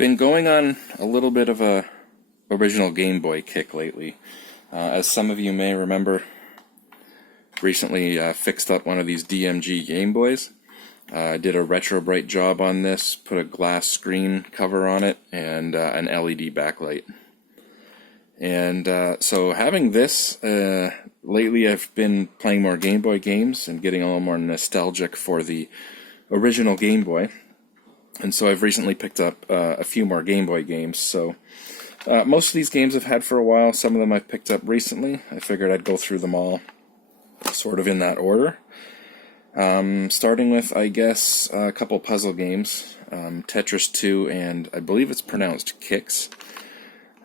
Been going on a little bit of a original Game Boy kick lately. As some of you may remember, recently fixed up one of these DMG Game Boys. I did a retro bright job on this, put a glass screen cover on it, and an LED backlight. And so having this, lately I've been playing more Game Boy games and getting a little more nostalgic for the original Game Boy. And so I've recently picked up a few more Game Boy games. So most of these games I've had for a while. Some of them I've picked up recently. I figured I'd go through them all sort of in that order. Starting with, I guess, a couple puzzle games. Tetris 2 and I believe it's pronounced Kicks.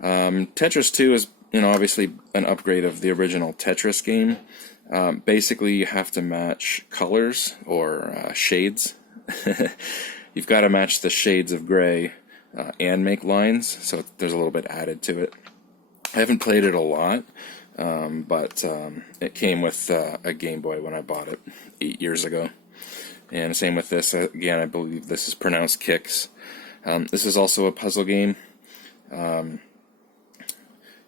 Tetris 2 is, obviously an upgrade of the original Tetris game. Basically, you have to match colors or shades. You've got to match the shades of gray and make lines, so there's a little bit added to it. I haven't played it a lot, but it came with a Game Boy when I bought it 8 years ago. And same with this. Again, I believe this is pronounced Kicks. This is also a puzzle game.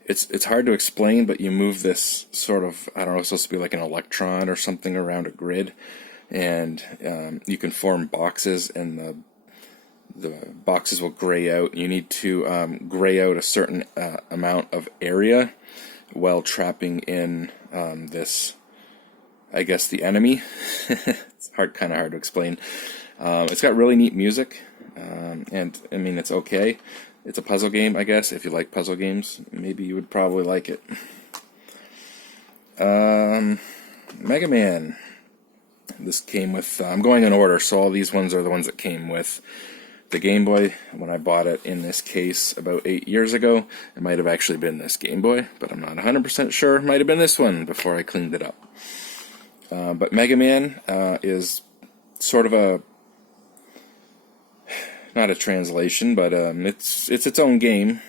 It's hard to explain, but you move this sort of, I don't know, it's supposed to be like an electron or something around a grid, and you can form boxes, and the boxes will gray out. You need to gray out a certain amount of area while trapping in this, I guess, the enemy. It's kind of hard to explain. It's got really neat music, and I mean, it's okay. It's a puzzle game, I guess. If you like puzzle games, maybe you would probably like it. Mega Man. This came with, I'm going in order, so all these ones are the ones that came with the Game Boy when I bought it in this case about 8 years ago. It might have actually been this Game Boy, but I'm not 100% sure. It might have been this one before I cleaned it up. But Mega Man is sort of a, not a translation, but it's its own game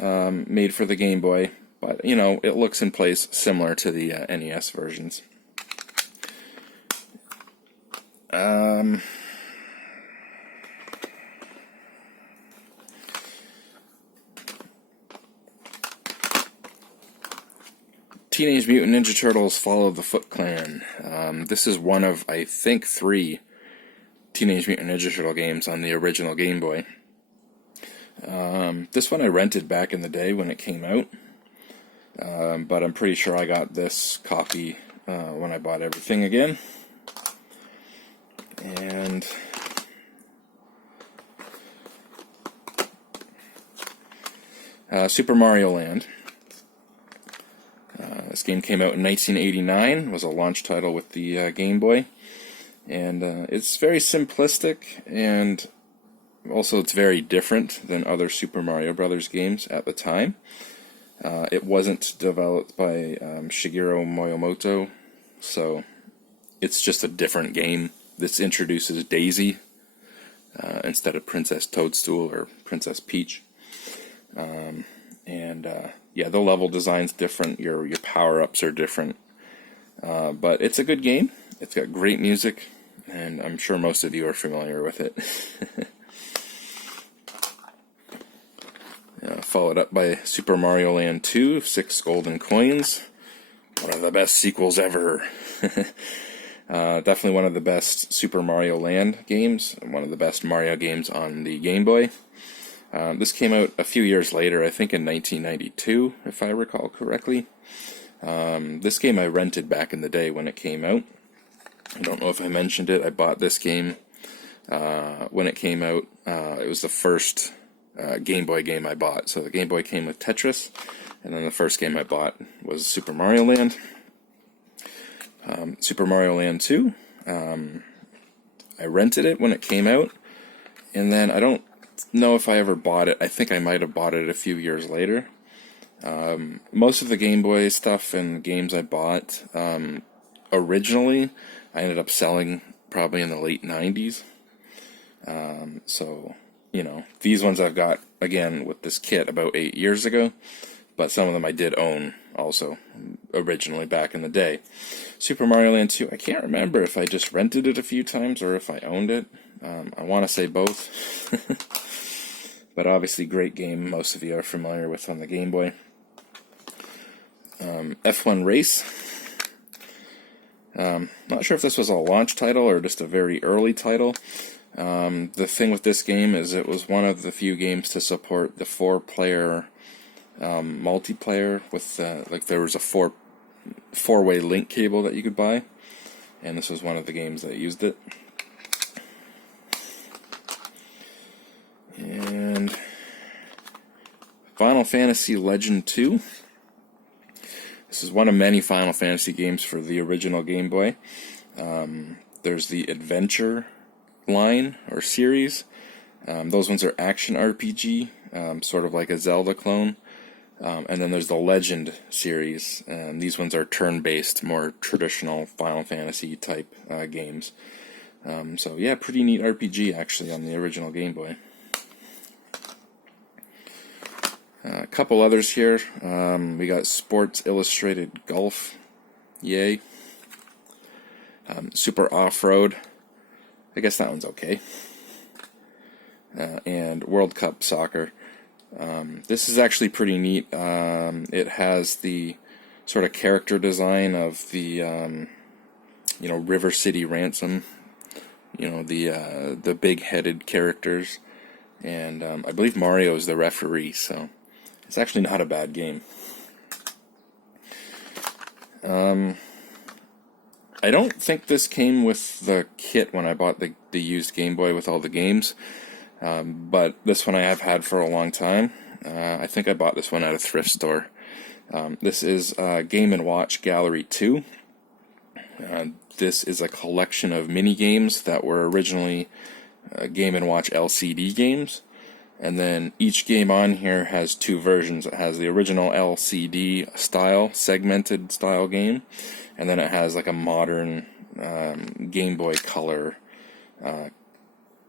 made for the Game Boy, but it looks and plays similar to the NES versions. Teenage Mutant Ninja Turtles Follow the Foot Clan. This is one of, I think, 3 Teenage Mutant Ninja Turtle games on the original Game Boy. This one I rented back in the day when it came out, but I'm pretty sure I got this copy when I bought everything again. And Super Mario Land. This game came out in 1989, was a launch title with the Game Boy. And it's very simplistic, and also it's very different than other Super Mario Brothers games at the time. It wasn't developed by Shigeru Miyamoto, so it's just a different game. This introduces Daisy instead of Princess Toadstool or Princess Peach. Yeah, the level design's different, your power-ups are different. But it's a good game. It's got great music, and I'm sure most of you are familiar with it. Followed up by Super Mario Land 2, 6 Golden Coins. One of the best sequels ever. Definitely one of the best Super Mario Land games, and one of the best Mario games on the Game Boy. This came out a few years later, I think in 1992, if I recall correctly. This game I rented back in the day when it came out. I don't know if I mentioned it. I bought this game when it came out. It was the first Game Boy game I bought. So the Game Boy came with Tetris, and then the first game I bought was Super Mario Land. Super Mario Land 2, I rented it when it came out, and then I don't know if I ever bought it. I think I might have bought it a few years later. Most of the Game Boy stuff and games I bought originally, I ended up selling probably in the late 90s. So, these ones I've got, again, with this kit about 8 years ago. but some of them I did own also originally back in the day. Super Mario Land 2, I can't remember if I just rented it a few times or if I owned it. I want to say both. But obviously great game, most of you are familiar with on the Game Boy. F1 Race. Not sure if this was a launch title or just a very early title. The thing with this game is it was one of the few games to support the 4-player multiplayer with like there was a four-way link cable that you could buy, and this was one of the games that used it. And Final Fantasy Legend 2. This is one of many Final Fantasy games for the original Game Boy. There's the Adventure line or series. Those ones are action RPG, sort of like a Zelda clone. And then there's the Legend series, and these ones are turn-based, more traditional Final Fantasy type games. So yeah, pretty neat RPG actually on the original Game Boy. A couple others here. We got Sports Illustrated Golf. Yay. Super Off-Road. I guess that one's okay. And World Cup Soccer. This is actually pretty neat. It has the sort of character design of the, River City Ransom. The big-headed characters. And I believe Mario is the referee, so it's actually not a bad game. I don't think this came with the kit when I bought the used Game Boy with all the games, but this one I have had for a long time. I think I bought this one at a thrift store. This is Game & Watch Gallery 2. This is a collection of mini-games that were originally Game & Watch LCD games. And then each game on here has two versions. It has the original LCD style, segmented style game, and then it has like a modern Game Boy Color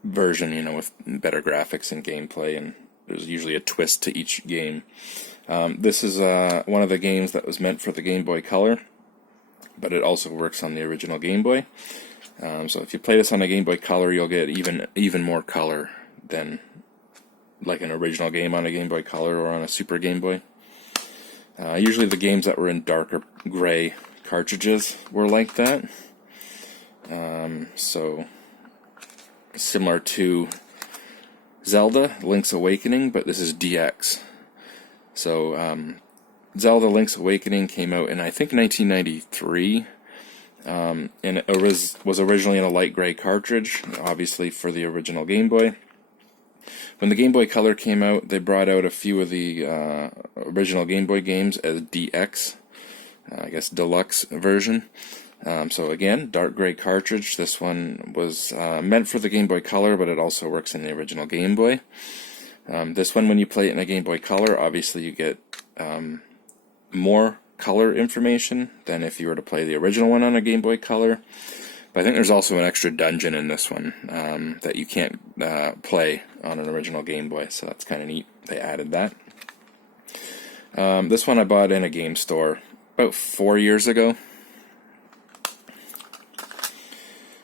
version, with better graphics and gameplay, and there's usually a twist to each game. This is one of the games that was meant for the Game Boy Color, but it also works on the original Game Boy. So if you play this on a Game Boy Color, you'll get even more color than like an original game on a Game Boy Color or on a Super Game Boy. Usually the games that were in darker gray cartridges were like that. So similar to Zelda Link's Awakening, but this is DX. So Zelda Link's Awakening came out in I think 1993, and it was originally in a light gray cartridge, obviously for the original Game Boy. When the Game Boy Color came out, they brought out a few of the original Game Boy games as DX, I guess deluxe version. So again, dark gray cartridge. This one was meant for the Game Boy Color, but it also works in the original Game Boy. This one, when you play it in a Game Boy Color, obviously you get more color information than if you were to play the original one on a Game Boy Color. But I think there's also an extra dungeon in this one that you can't play on an original Game Boy, so that's kind of neat. They added that. This one I bought in a game store about 4 years ago.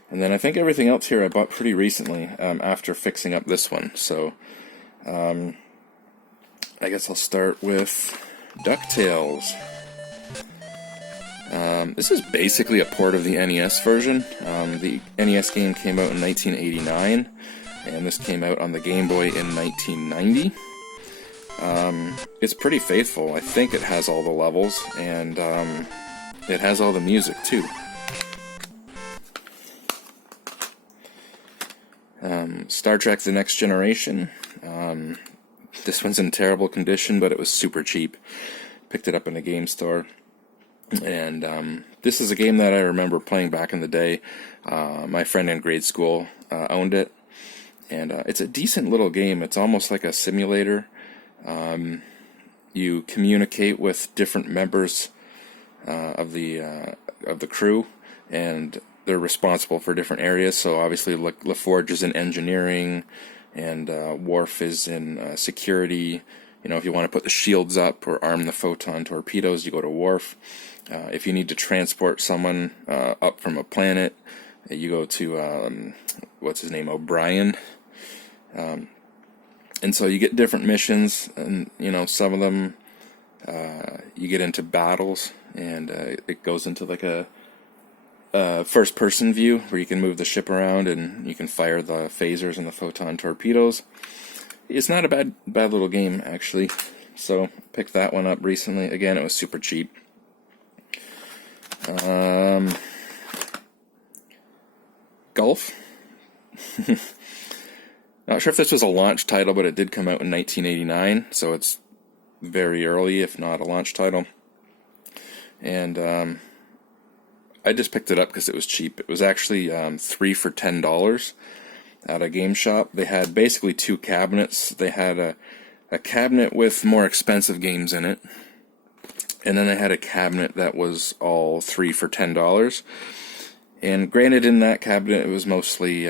And then I think everything else here I bought pretty recently after fixing up this one. So I guess I'll start with DuckTales. This is basically a port of the NES version. The NES game came out in 1989, and this came out on the Game Boy in 1990. It's pretty faithful. I think it has all the levels, and it has all the music too. Star Trek The Next Generation. This one's in terrible condition, but it was super cheap. Picked it up in a game store. And this is a game that I remember playing back in the day. My friend in grade school owned it. And it's a decent little game. It's almost like a simulator. You communicate with different members of the crew, and they're responsible for different areas. So obviously LaForge is in engineering, and Worf is in security, You know, if you want to put the shields up or arm the photon torpedoes, you go to Wharf. If you need to transport someone up from a planet, you go to, what's his name, O'Brien. And so you get different missions, and, you know, some of them, you get into battles, and it goes into like a first-person view where you can move the ship around and you can fire the phasers and the photon torpedoes. It's not a bad little game, actually. So picked that one up recently. Again, it was super cheap. Golf. Not sure if this was a launch title, but it did come out in 1989, so it's very early, if not a launch title. And I just picked it up because it was cheap. It was actually 3 for $10 at a game shop. They had basically 2 cabinets. They had a cabinet with more expensive games in it, and then they had a cabinet that was all 3 for $10. And granted, in that cabinet, it was mostly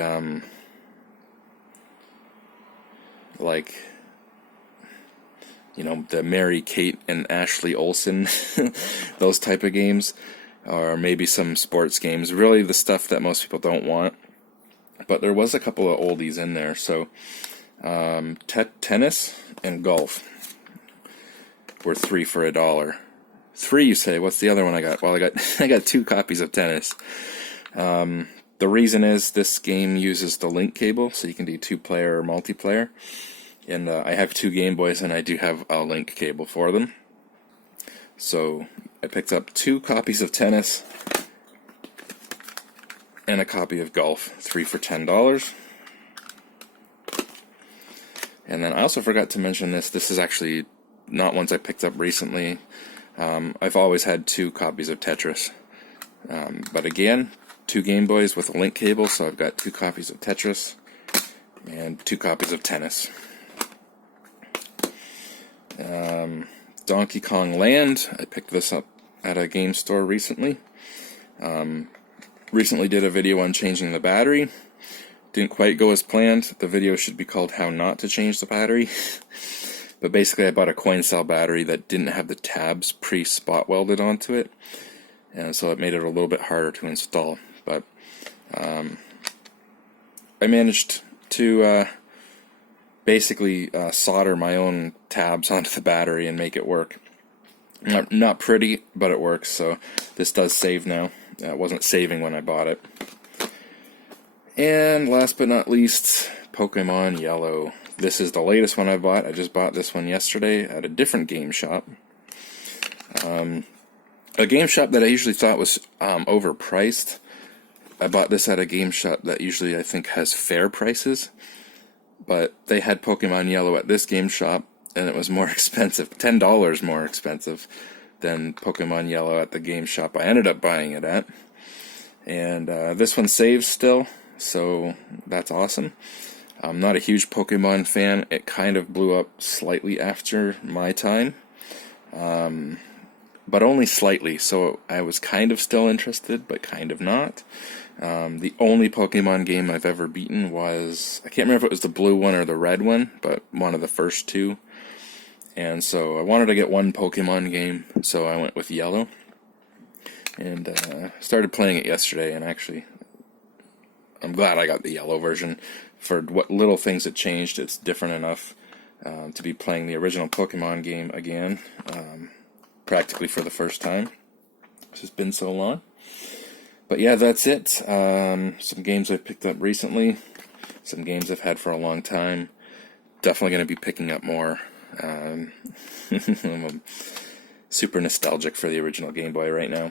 like, you know, the Mary Kate and Ashley Olsen, those type of games, or maybe some sports games, really the stuff that most people don't want. But there was a couple of oldies in there, so tennis and golf were 3 for $1. 3, you say? What's the other one I got? Well, I got 2 copies of tennis. The reason is this game uses the link cable, so you can do 2-player or multiplayer. And I have 2 Game Boys, and I do have a link cable for them. So I picked up 2 copies of tennis and a copy of golf, 3 for $10. And then I also forgot to mention this. This is actually not ones I picked up recently. I've always had 2 copies of Tetris. But again, 2 Game Boys with a link cable, so I've got 2 copies of Tetris and 2 copies of tennis. Donkey Kong Land, I picked this up at a game store recently. Recently did a video on changing the battery. Didn't quite go as planned. The video should be called How Not to Change the Battery. But basically I bought a coin cell battery that didn't have the tabs pre-spot welded onto it. And so it made it a little bit harder to install. But I managed to basically solder my own tabs onto the battery and make it work. Not pretty, but it works. So this does save now. It wasn't saving when I bought it. And last but not least, Pokemon Yellow. This is the latest one I bought. I just bought this one yesterday at a different game shop. A game shop that I usually thought was overpriced. I bought this at a game shop that usually I think has fair prices. But they had Pokemon Yellow at this game shop, and it was more expensive, $10 more expensive than Pokemon Yellow at the game shop I ended up buying it at. And this one saves still, so that's awesome. I'm not a huge Pokemon fan. It kind of blew up slightly after my time, but only slightly, so I was kind of still interested, but kind of not. The only Pokemon game I've ever beaten was, I can't remember if it was the blue one or the red one, but one of the first 2. And so I wanted to get one Pokemon game, so I went with Yellow. And started playing it yesterday, and actually, I'm glad I got the Yellow version. For what little things had changed, it's different enough to be playing the original Pokemon game again, practically for the first time. It's just been so long. But yeah, that's it. Some games I've picked up recently, some games I've had for a long time. Definitely going to be picking up more. I'm super nostalgic for the original Game Boy right now.